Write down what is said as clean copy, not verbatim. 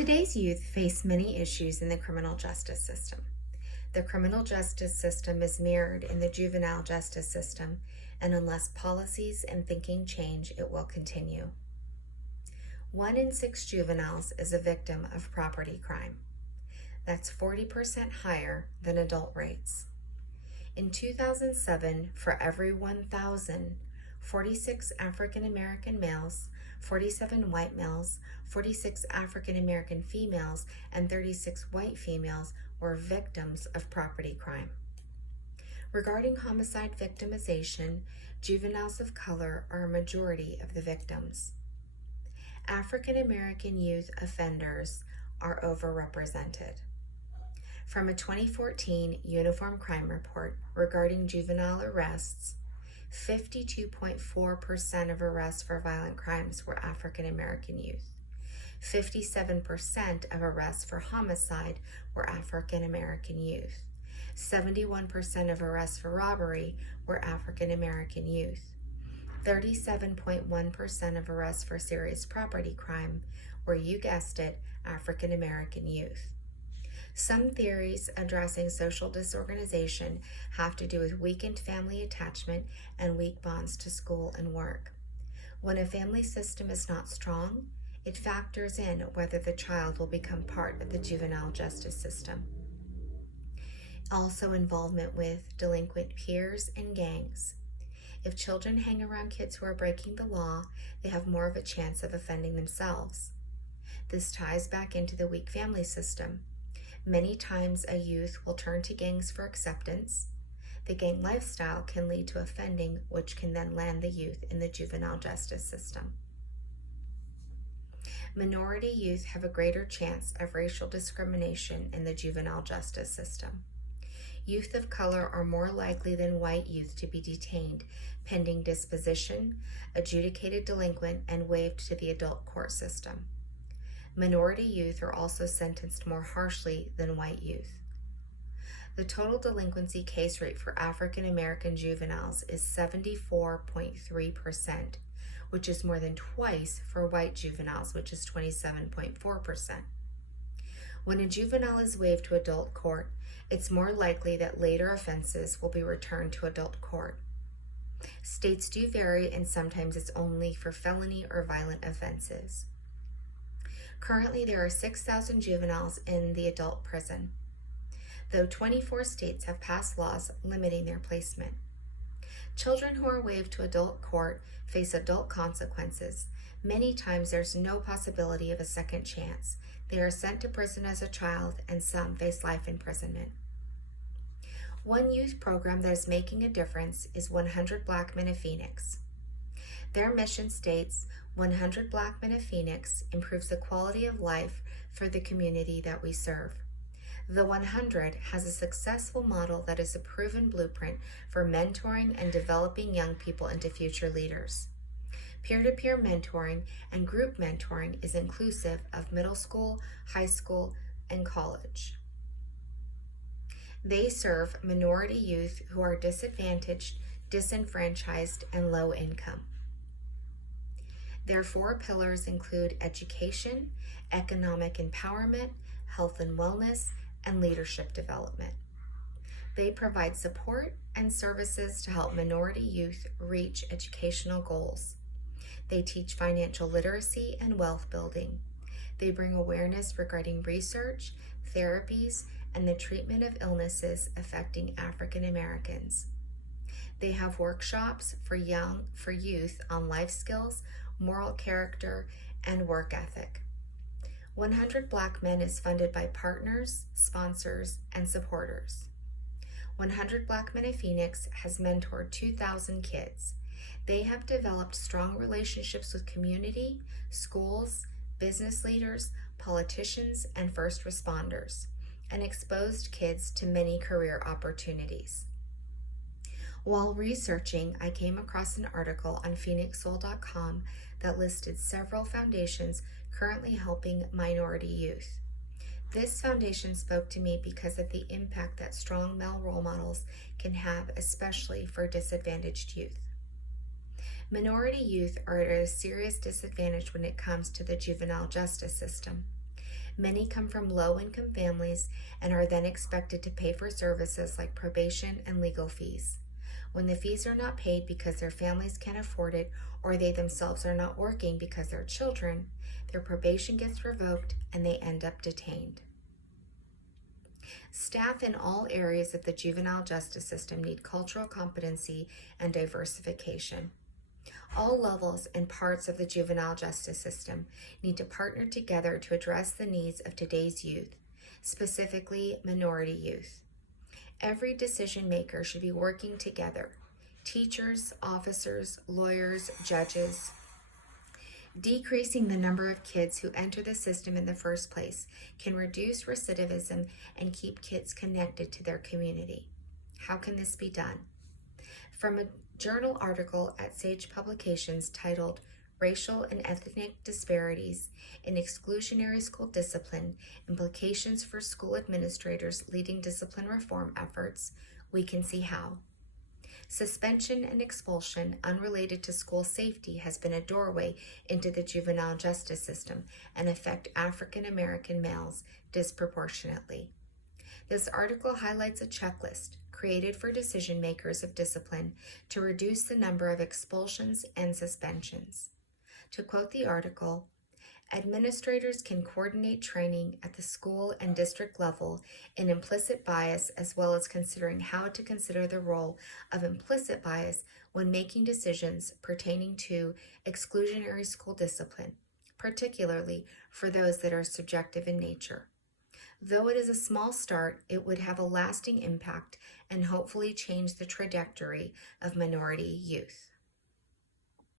Today's youth face many issues in the criminal justice system. The criminal justice system is mirrored in the juvenile justice system, and unless policies and thinking change, it will continue. 1 in 6 juveniles is a victim of property crime. That's 40% higher than adult rates. In 2007, for every 1,000, 46 African American males, 47 white males, 46 African American females, and 36 white females were victims of property crime. Regarding homicide victimization, juveniles of color are a majority of the victims. African American youth offenders are overrepresented. From a 2014 Uniform Crime Report regarding juvenile arrests, 52.4% of arrests for violent crimes were African American youth. 57% of arrests for homicide were African American youth. 71% of arrests for robbery were African American youth. 37.1% of arrests for serious property crime were, you guessed it, African American youth. Some theories addressing social disorganization have to do with weakened family attachment and weak bonds to school and work. When a family system is not strong, it factors in whether the child will become part of the juvenile justice system. Also, involvement with delinquent peers and gangs. If children hang around kids who are breaking the law, they have more of a chance of offending themselves. This ties back into the weak family system. Many times a youth will turn to gangs for acceptance. The gang lifestyle can lead to offending, which can then land the youth in the juvenile justice system. Minority youth have a greater chance of racial discrimination in the juvenile justice system. Youth of color are more likely than white youth to be detained pending disposition, adjudicated delinquent, and waived to the adult court system. Minority youth are also sentenced more harshly than white youth. The total delinquency case rate for African American juveniles is 74.3%, which is more than twice for white juveniles, which is 27.4%. When a juvenile is waived to adult court, it's more likely that later offenses will be returned to adult court. States do vary, and sometimes it's only for felony or violent offenses. Currently, there are 6,000 juveniles in the adult prison, though 24 states have passed laws limiting their placement. Children who are waived to adult court face adult consequences. Many times there's no possibility of a second chance. They are sent to prison as a child, and some face life imprisonment. One youth program that is making a difference is 100 Black Men of Phoenix. Their mission states, 100 Black Men of Phoenix improves the quality of life for the community that we serve. The 100 has a successful model that is a proven blueprint for mentoring and developing young people into future leaders. Peer-to-peer mentoring and group mentoring is inclusive of middle school, high school, and college. They serve minority youth who are disadvantaged, disenfranchised, and low income. Their 4 pillars include education, economic empowerment, health and wellness, and leadership development. They provide support and services to help minority youth reach educational goals. They teach financial literacy and wealth building. They bring awareness regarding research, therapies, and the treatment of illnesses affecting African Americans. They have workshops for youth on life skills, moral character, and work ethic. 100 Black Men is funded by partners, sponsors, and supporters. 100 Black Men of Phoenix has mentored 2,000 kids. They have developed strong relationships with community, schools, business leaders, politicians, and first responders, and exposed kids to many career opportunities. While researching, I came across an article on PhoenixSoul.com that listed several foundations currently helping minority youth. This foundation spoke to me because of the impact that strong male role models can have, especially for disadvantaged youth. Minority youth are at a serious disadvantage when it comes to the juvenile justice system. Many come from low-income families and are then expected to pay for services like probation and legal fees. When the fees are not paid because their families can't afford it or they themselves are not working because they're children, their probation gets revoked and they end up detained. Staff in all areas of the juvenile justice system need cultural competency and diversification. All levels and parts of the juvenile justice system need to partner together to address the needs of today's youth, specifically minority youth. Every decision maker should be working together: teachers, officers, lawyers, judges. Decreasing the number of kids who enter the system in the first place can reduce recidivism and keep kids connected to their community. How can this be done? From a journal article at Sage Publications titled Racial and Ethnic Disparities in Exclusionary School Discipline, Implications for School Administrators Leading Discipline Reform Efforts, we can see how. Suspension and expulsion unrelated to school safety has been a doorway into the juvenile justice system and affect African American males disproportionately. This article highlights a checklist created for decision makers of discipline to reduce the number of expulsions and suspensions. To quote the article, administrators can coordinate training at the school and district level in implicit bias, as well as considering how to consider the role of implicit bias when making decisions pertaining to exclusionary school discipline, particularly for those that are subjective in nature. Though it is a small start, it would have a lasting impact and hopefully change the trajectory of minority youth.